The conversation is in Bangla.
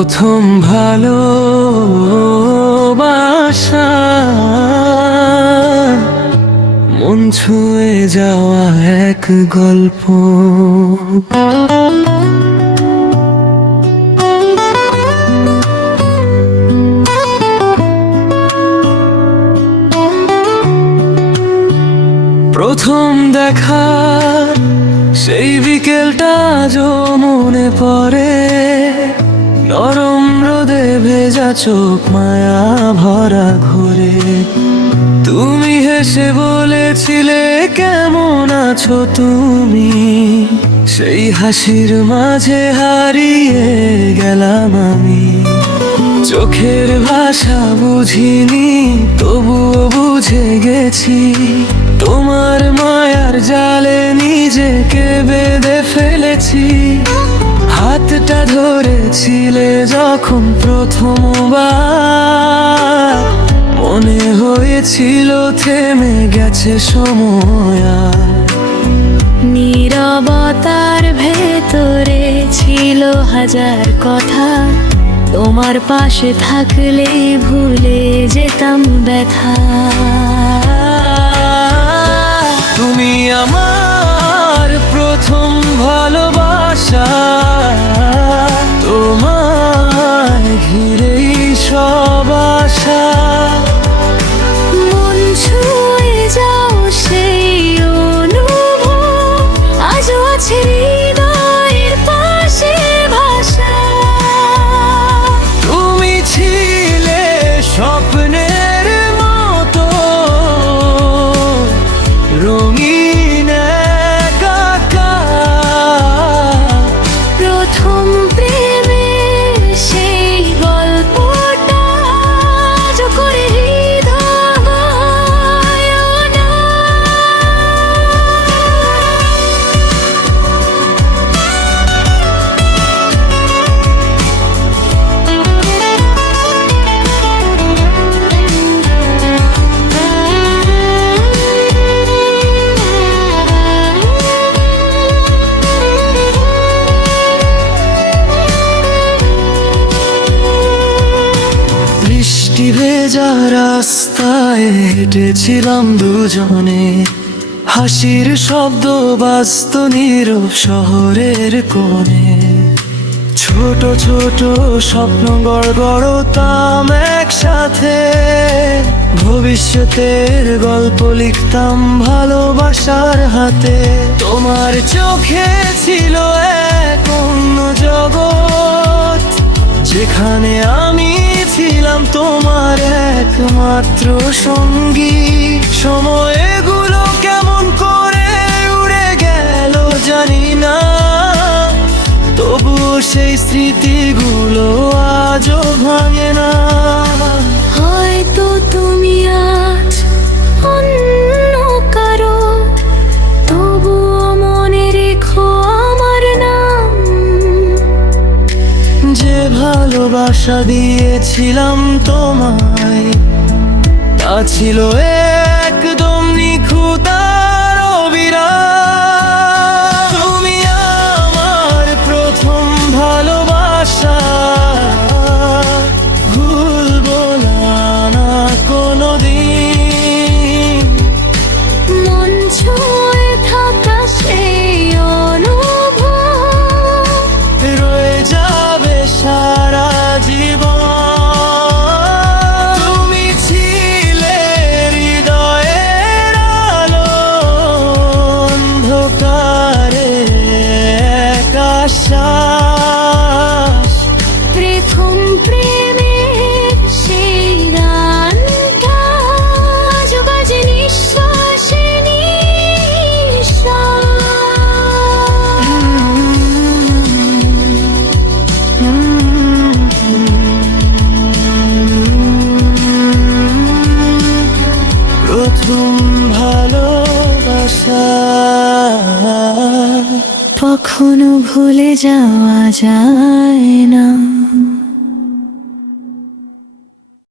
প্রথম ভালোবাসা, মন ছুঁয়ে যাওয়া এক গল্প। প্রথম দেখা সেই বিকেলটা আজও মনে পড়ে, নরম রোদে ভেজা চোখ, মায়া ভরা ঘোরে। তুমি হেসে বলেছিলে কেমন আছো তুমি, সেই হাসির মাঝে হারিয়ে গেলাম আমি। চোখের ভাষা বুঝিনি, তবুও বুঝে গেছি তোমার মায়ার জালে নিজেকে বেঁধে ফেলেছি। হাতটা ধরেছিলে যখন প্রথমবার, মনে হয়েছিল থেমে গেছে সময়। নীরবতার ভেতরে ছিল হাজার কথা, তোমার পাশে থাকলে ভুলে যেতাম ব্যথা। তুমি আমার প্রথম ভালোবাসা, তোমায় ঘিরেই সব আশা। মন ছুঁয়ে যাও সেই অনুভব, আজও আছে হৃদয়ের পাশে ভাষা। তুমি ছিলে স্বপ্নের মতো রঙিন একা, প্রথম প্রেমের সেই গল্পটা আজও করে হৃদয় না। বৃষ্টি ভেজা রাস্তায় হেঁটেছিলাম দুজনে, হাসির শব্দ বাজত নীরব শহরের কোণে। ছোট ছোট স্বপ্ন গড়তাম একসাথে, ভবিষ্যতের গল্প লিখতাম ভালোবাসার হাতে। তোমার চোখে ছিল এক অন্য জগৎ, যেখানে আমি ছিলাম তোমার একমাত্র সঙ্গী। সময়গুলো কেমন করে উড়ে গেল জানি না, তবুও সেই স্মৃতিগুলো আজও ভাঙে না। হয়তো তুমি আজ অন্য কারো, তবুও মনে রেখো আমার নাম। যে ভালোবাসা দিয়েছিলাম তোমায়, তা ছিল একদম নিখুঁত আর অবিরাম। তুমি আমার প্রথম ভালোবাসা, ভুলবো না কোনোদিন। মন ছুঁয়ে থাকা সেই অনুভব রয়ে যাবে সারা জীবন। তুমি ছিলে হৃদয়ের আলো, অন্ধকারে এক আশ্বাস। প্রথম প্রেমের সেই গানটা আজও বাজে নিঃশ্বাসে প্রথম ভালোবাসা কখনো ভুলে যাওয়া যায় না।